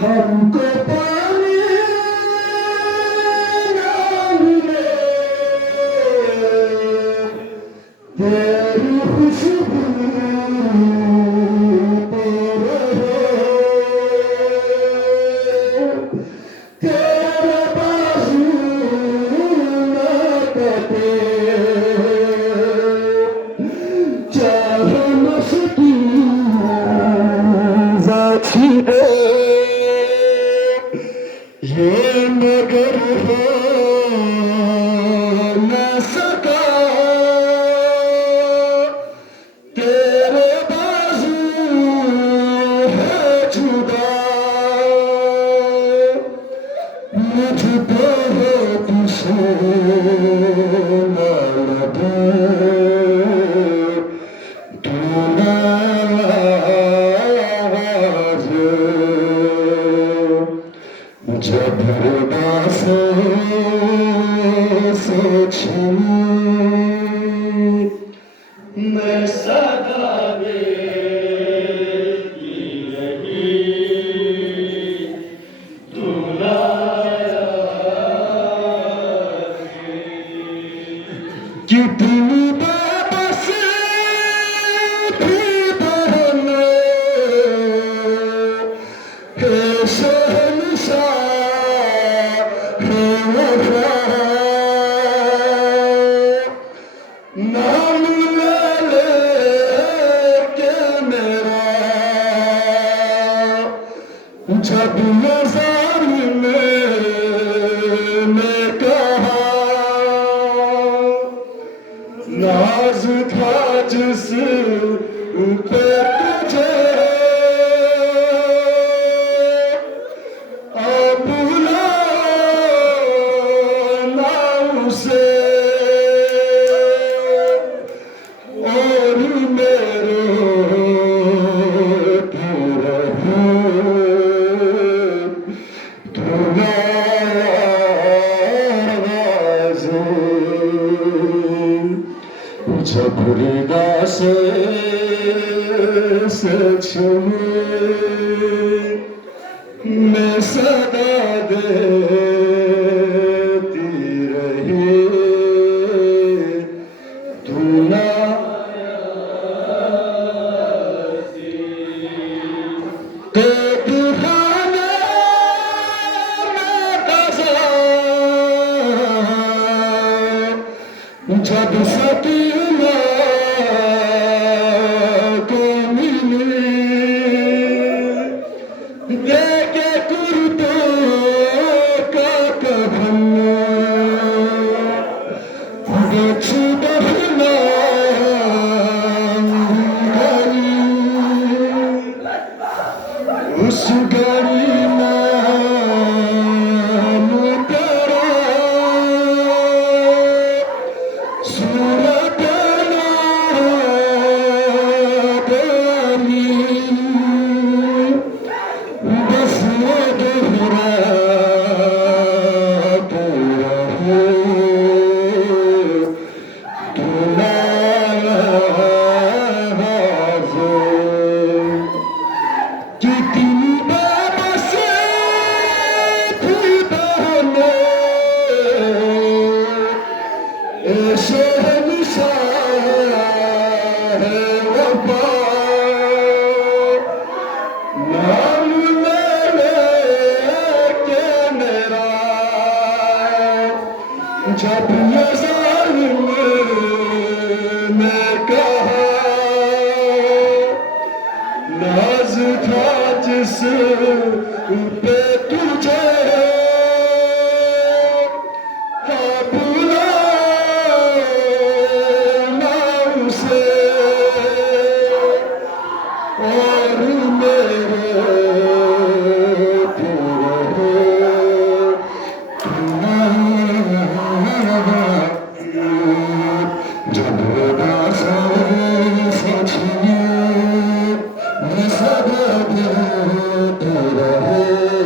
हमको पानी ना मिले तेरी खुशबू तो रहे तेरे बाजू ना कटे चाहे मस्ती जाती है ये मगर हो न सका तेरे बाजू है जुदा मुझको हो तुझसे न लगे तू जब मैं सदा देखती रही तू लाया कितनी वापस भी बहने है शहंशाह नाम ले के मेरा जब मज़ार में कहा नाज था जिस पे तुझे अब बुलाना उसे और मेरे पूरा जब रिदा से सच में सदा देती रही तू ना जब सकीना को मिली देखे कुर्तो का कफन गछ बहना उस गरी नाम करो सूरत ना बनी कितनी बार से थी बहने ऐसे निशान है वफा नाम ले लेके मेरा जब ये जालिम ने कहा नाज था जिस पे तुझे हाँ बुलाना उसे और मेरे जब सचिए मैं सदा देते रहे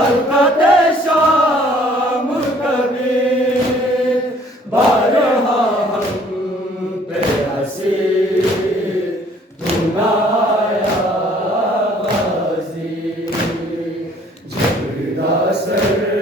खलकत शाम कभी बारहा हम पे हंसी तू ना आया गाजी झुकदा सर